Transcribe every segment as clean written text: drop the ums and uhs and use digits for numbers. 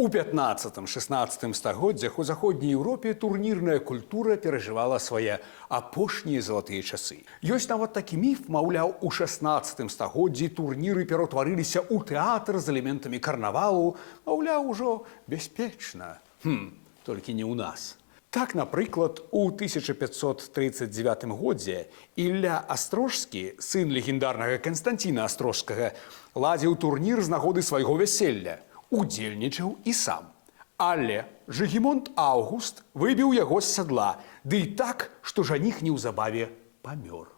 У 15-16 стагоддзях у заходняй Еўропе турнірная культура перажывала свае апошнія залатыя часы. Ёсць нават такі міф, маўляў, у 16 стагоддзі турніры пераўтварыліся ў тэатр з элементамі карнавалу, маўляў, ужо бяспечна. Толькі не ў нас. Так, напрыклад, у 1539 годзе Ілля Астрожскі, сын легендарнага Канстанціна Астрожскага, ладзіў турнір з нагоды свайго вяселля. Удзельнічаў і сам. Але Жыгімонт Аўгуст выбіў яго з сядла, ды і так, што жаніх неўзабаве памёр.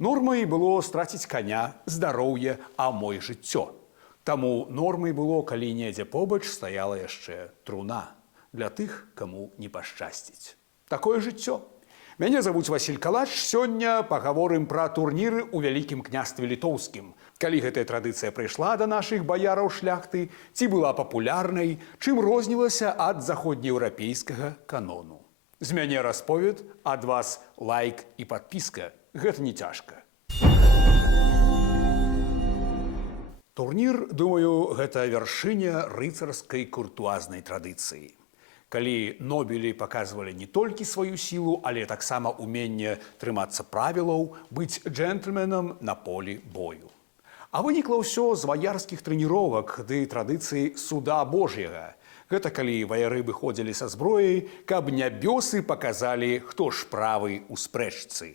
Нормай было страціць каня, здароўе, а мо і жыццё. Таму нормай было, калі недзе побач стаяла яшчэ труна для тых, каму не пашчасціць. Такое жыццё. Мяне завуць Васіль Калач, сёння пагаворым пра турніры ў Вялікім княстве літоўскім. Калі гэтая традыцыя прыйшла да нашых баяраў шляхты, ці была папулярнай, чым рознілася ад заходнееўрапейскага канону. З мяне расповед, ад вас лайк і падпіска. Гэта не цяжка. Турнір, думаю, гэта вяршыня рыцарскай куртуазнай традыцыі. Калі нобелі паказвалі не толькі сваю сілу, але таксама ўменне трымацца правілаў, быць джентльменам на полі бою. А вынікла ўсё з ваярскіх трэніровак ды традыцыі суда Божьяга. Гэта калі ваяры выходзілі са зброяй, каб нябёсы паказалі, хто ж правы ў спрэчцы.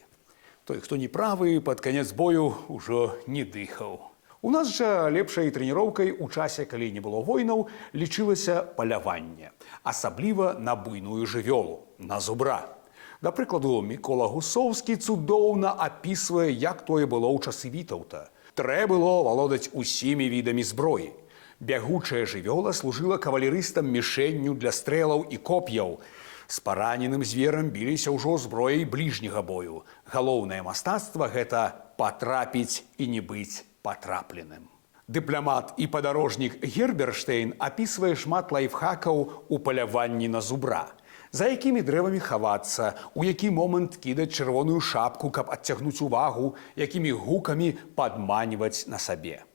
Той, хто не правы, пад канец бою ўжо не дыхаў. У нас жа лепшай трэніроўкай у часе, калі не было войнаў, лічылася паляванне. Асабліва на буйную жывёлу, на зубра. Да прыкладу, Мікола Гусоўскі цудоўна апісвае, як тое было ў часы Вітаўта. Трэ было валодаць усімі відамі зброі. Бягучая жывёла служыла кавалерыстам мішэнню для стрэлаў і коп'яў. З параненым зверам біліся ўжо зброяй бліжняга бою. Галоўнае мастацтва – гэта патрапіць і не быць патрапленым. Дыпламат і падарожнік Герберштейн апісвае шмат лайфхакаў у паляванні на зубра. За якімі дрэвамі хавацца, у які момант кідаць чырвоную шапку, каб адцягнуць увагу, якімі гукамі падманіваць на сабе.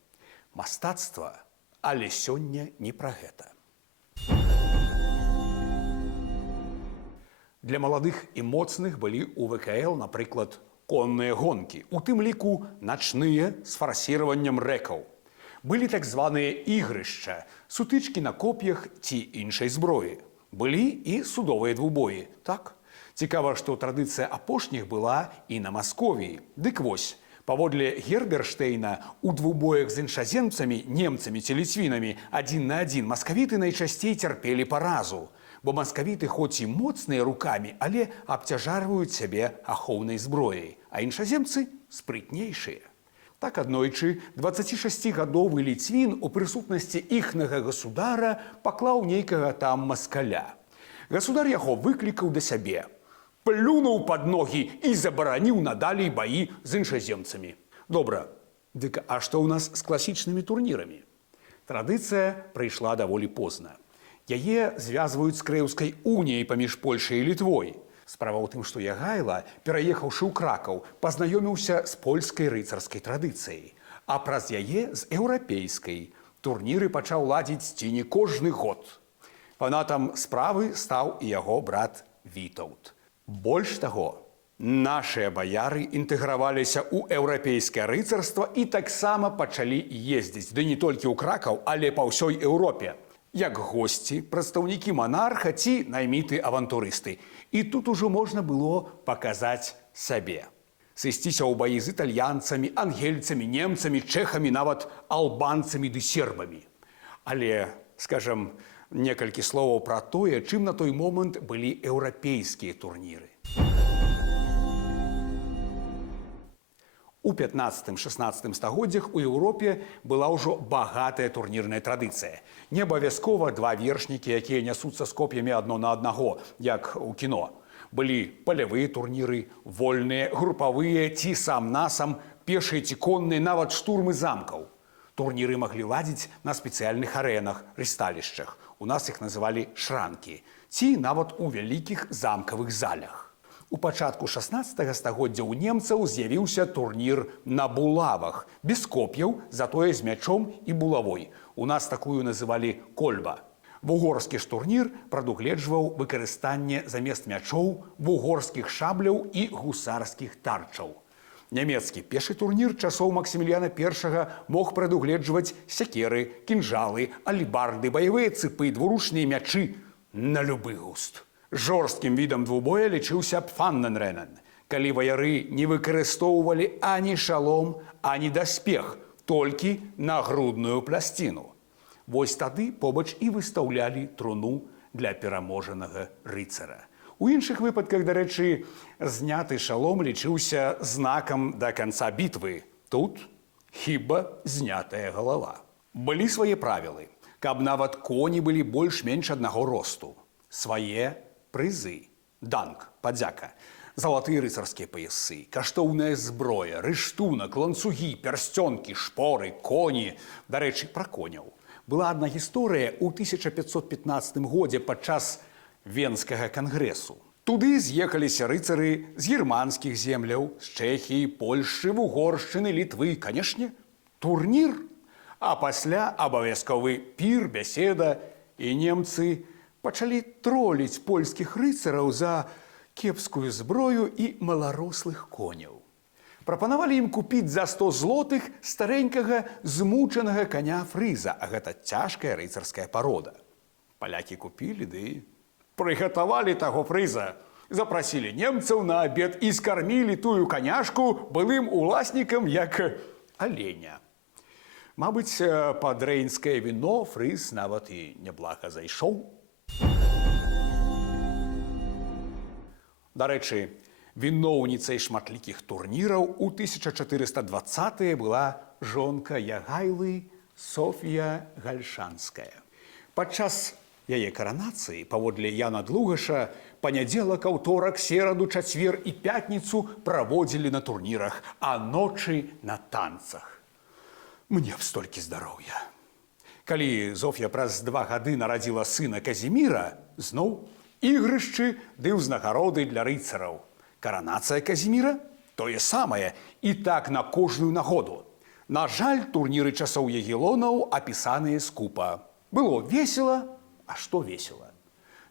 Мастацтва, але сёння не пра гэта. Для маладых і моцных былі ў ВКЛ, напрыклад, конныя гонкі, у тым ліку начныя з фарсіраваннем рэкаў. Былі так званыя ігрышча, сутычкі на коп'ях ці іншай зброі. Былі і судовыя двубоі, так? Цікава, што традыцыя апошніх была і на Масковіі. Дык вось, паводле Герберштейна, у двубоях з іншаземцамі, немцамі ці ліцвінамі, адзін на адзін маскавіты найчасцей цярпелі паразу. Бо маскавіты хоць і моцныя рукамі, але абцяжарваюць сябе ахоўнай зброяй, а іншаземцы спрытнейшыя. Так аднойчы 26-гадовы ліцвін у прысутнасці іхнага гасудара паклаў нейкага там маскаля. Гасудар яго выклікаў да сябе, плюнуў пад ногі і забараніў надалей баі з іншаземцамі. Добра, дык а што ў нас з класічнымі турнірамі? Традыцыя прыйшла даволі позна. Яе звязваюць з крэўскай уніяй паміж Польшай і Літвой. Справа ў тым, што Ягайла, пераехаўшы ў Кракаў, пазнаёміўся з польскай рыцарскай традыцыяй, а праз яе з еўрапейскай. Турніры пачаў ладзіць ці не кожны год. Фанатам справы стаў і яго брат Вітаўт. Больш таго, нашыя баяры інтэграваліся ў еўрапейскае рыцарства і таксама пачалі ездзіць, ды не толькі ў Кракаў, але па ўсёй Еўропе. Як госці, прадстаўнікі манарха ці найміты-авантурысты. І тут ужо можна было паказаць сабе. Сысціся ў баі з італьянцамі, ангельцамі, немцамі, чэхамі, нават албанцамі ды сербамі. Але, скажам, некалькі словаў пра тое, чым на той момант былі еўрапейскія турніры. У 15-16 стагоддзях у Еўропе была ўжо багатая турнірная традыцыя. Не абавязкова два вершнікі, якія нясуцца з коп'ямі адно на аднаго, як у кіно. Былі палявыя турніры, вольныя, групавыя ці сам-насам, пешыя ці конныя, нават штурмы замкаў. Турніры маглі ладзіць на спецыяльных арэнах, рысталішчах. У нас іх называлі шранкі, ці нават у вялікіх замкавых залях. У пачатку 16 стагоддзя ў немцаў з'явіўся турнір на булавах, без коп'яў, затое з мячом і булавой. У нас такую называлі кольба. Вугорскі ж турнір прадугледжваў выкарыстанне замест мячоў вугорскіх шабляў і гусарскіх тарчаў. Нямецкі пешы турнір часоў Максіміліяна I мог прадугледжваць сякеры, кінжалы, алібарды, баявыя цыпы, двуручныя мячы на любы густ. Жорсткім відам двубоя лічыўся пфанненрэнен, калі ваяры не выкарыстоўвалі ані шалом, ані даспех, толькі нагрудную пласціну. Вось тады побач і выстаўлялі труну для пераможанага рыцара. У іншых выпадках, дарэчы, зняты шалом лічыўся знакам да канца бітвы. Тут хіба знятая галава. Былі свае правілы, каб нават коні былі больш-менш аднаго росту. Свае прызы, данг, падзяка, залатыя рыцарскія паясы, каштоўная зброя, рыштунак, ланцугі, пярсцёнкі, шпоры, коні. Дарэчы, пра коняў. Была адна гісторыя ў 1515 годзе падчас Венскага кангрэсу. Туды з'ехаліся рыцары з германскіх земляў, з Чэхіі, Польшчы, Вугоршчыны, Літвы, канешне, турнір. А пасля абавязковы пір, бяседа, і немцы пачалі троліць польскіх рыцараў за кепскую зброю і маларослых коняў. Прапанавалі ім купіць за 100 злотых старэнькага змучанага каня фрыза, а гэта цяжкая рыцарская парода. Палякі купілі, ды прыгатавалі таго фрыза, запрасілі немцаў на абед і скармілі тую каняшку былым уласнікам як аленя. Мабыць, пад рэйнскае віно фрыз нават і няблага зайшоў. Дарэчы, віноўніцай шматлікіх турніраў у 1420-е была жонка Ягайлы Соф'я Гальшанская. Падчас яе каранацыі, паводле Яна Длугаша, панядзелак, аўторак, сераду, чацвер і пятніцу праводзілі на турнірах, а ночы на танцах. Мне б столькі здароўя. Калі Зоф'я праз 2 гады нарадзіла сына Казіміра, зноў ігрышчы ды ўзнагароды для рыцараў. Каранацыя Казіміра – тое самае, і так на кожную нагоду. На жаль, турніры часоў ягелонаў апісаныя скупа. Было весела, а што весела?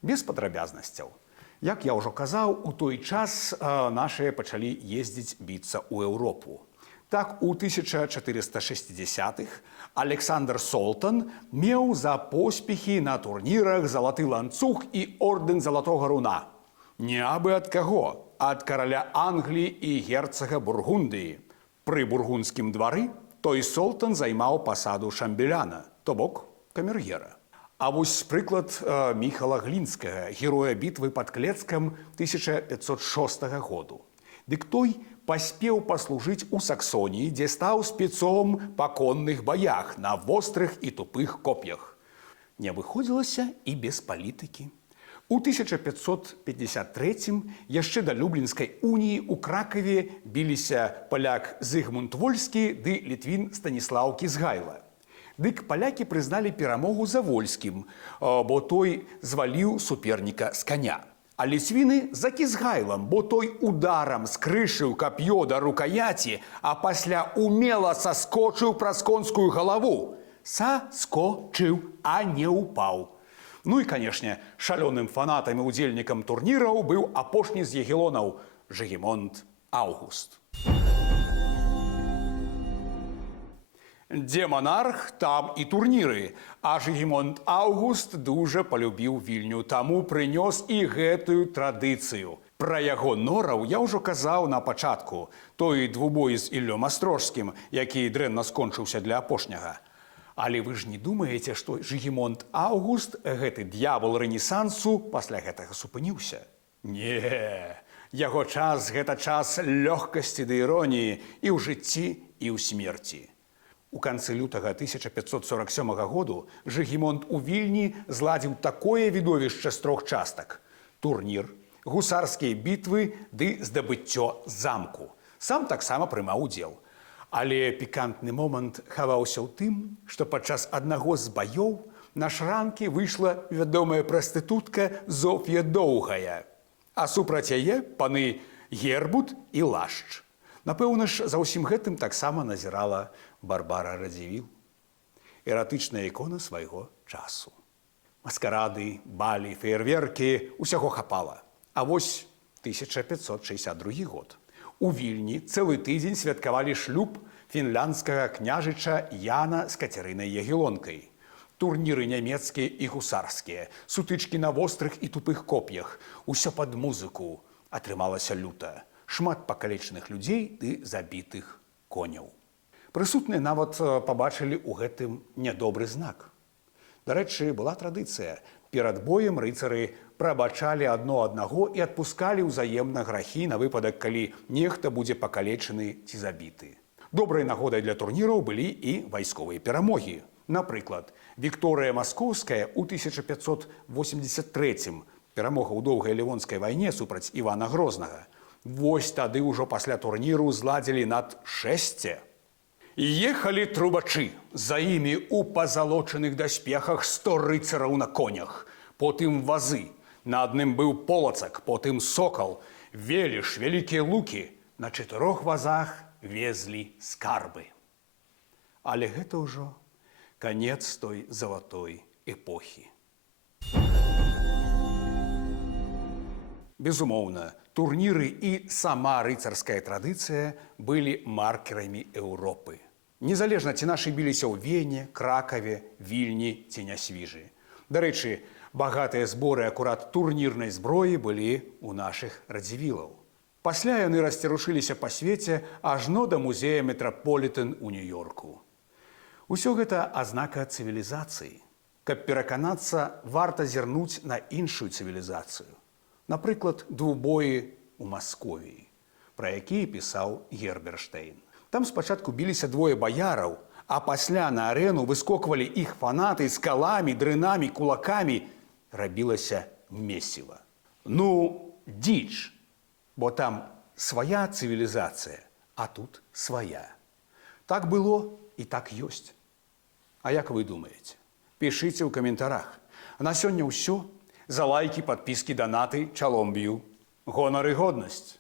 Без падрабязнасцяў. Як я ўжо казаў, у той час нашыя пачалі ездзіць біцца ў Еўропу. Так, у 1460-х Александр Солтан меў за поспехі на турнірах залаты ланцуг і ордэн залатога руна. Не абы ад каго, ад караля Англіі і герцага Бургундыі. Пры бургундскім двары той Солтан займаў пасаду шамбеляна, то бок камергера. А вось прыклад Міхала Глінскага, героя бітвы пад Клецкам 1506 году. Дык той паспеў паслужыць у Саксоніі, дзе стаў спецом па конных баях на вострых і тупых коп'ях. Не абыходзілася і без палітыкі. У 1553-м яшчэ да Люблінскай уніі ў Кракаве біліся паляк Зыгмунд Вольскі ды літвін Станіслаў Кізгайла. Дык палякі прызналі перамогу за Вольскім, бо той зваліў суперніка з каня. А ліцвіны за Кізгайлам, бо той ударам скрышыў кап'ё да рукаяці, а пасля умела саскочыў праз конскую галаву. Саскочыў, а не ўпаў. Ну і, канешне, шалёным фанатам і удзельнікам турніраў быў апошні з ягелонаў Жыгімонт Аўгуст. Дзе манарх, там і турніры. А Жыгімонт Аўгуст дужа палюбіў Вільню, таму прынёс і гэтую традыцыю. Пра яго нораў я ўжо казаў на пачатку. Той двубой з Іллём Астрожскім, які дрэнна скончыўся для апошняга. Але вы ж не думаеце, што Жыгімонт Аўгуст, гэты д'ябал рэнесансу, пасля гэтага супыніўся? Не, яго час – гэта час лёгкасці ды іроніі і ў жыцці, і ў смерці. У канцы лютага 1547 году Жыгімонт у Вільні зладзіў такое відовішча з 3 частак. Турнір, гусарскія бітвы ды здабыццё замку. Сам таксама прымаў удзел. Але пікантны момант хаваўся ў тым, што падчас аднаго з баёў на шранкі выйшла вядомая прастытутка Зоф'я Доўгая. А супраць яе паны Гербут і Лашч. Напэўна ж, за ўсім гэтым таксама назірала Барбара Радзівіл. Эратычная ікона свайго часу. Маскарады, балі, феерверкі, усяго хапала. А вось 1562 год. У Вільні цэлы тыдзень святкавалі шлюб фінляндскага княжыча Яна з Кацярынай Ягелонкай. Турніры нямецкія і гусарскія, сутычкі на вострых і тупых коп'ях, усё пад музыку. Атрымалася люта. Шмат пакалечаных людзей ды забітых коняў. Прысутныя нават пабачылі ў гэтым нядобры знак. Дарэчы, была традыцыя. Перад боем рыцары прабачалі адно аднаго і адпускалі ўзаемна грахі на выпадак, калі нехта будзе пакалечаны ці забіты. Добрай нагодай для турніраў былі і вайсковыя перамогі. Напрыклад, Вікторыя Маскоўская ў 1583 перамога ў доўгай лівонскай вайне супраць Івана Грознага. Вось тады ўжо пасля турніру зладзілі над шэсце. Ехалі трубачы, за імі ў пазалочаных даспехах 100 рыцараў на конях, потым вазы, на адным быў полацак, потым сокал, веліш, вялікія лукі, на 4 вазах везлі скарбы. Але гэта ўжо канец той залатой эпохі. Безумоўна, турніры і сама рыцарская традыцыя былі маркерамі Еўропы. Незалежна, ці нашы біліся ў Вене, Кракаве, Вільні ці Нясвіжы. Дарэчы, багатыя зборы акурат турнірнай зброі былі ў нашых радзівілаў. Пасля яны расцярушыліся па свеце ажно да музея Метраполітэн у Нью-Йорку. Усё гэта азнака цывілізацыі. Каб пераканацца, варта зірнуць на іншую цывілізацыю. Напрыклад, двубоі ў Масковіі, пра якія пісаў Герберштейн. Там спачатку біліся двое баяраў, а пасля на арэну выскоквалі іх фанаты з каламі, дрынамі, кулакамі. Рабілася месіва. Ну, дзіч, бо там свая цывілізацыя, а тут свая. Так было і так ёсць. А як вы думаеце? Пішыце ў каментарах. На сёння ўсё. За лайкі, падпіскі, данаты, чалом б'ю. Гонар і годнасць!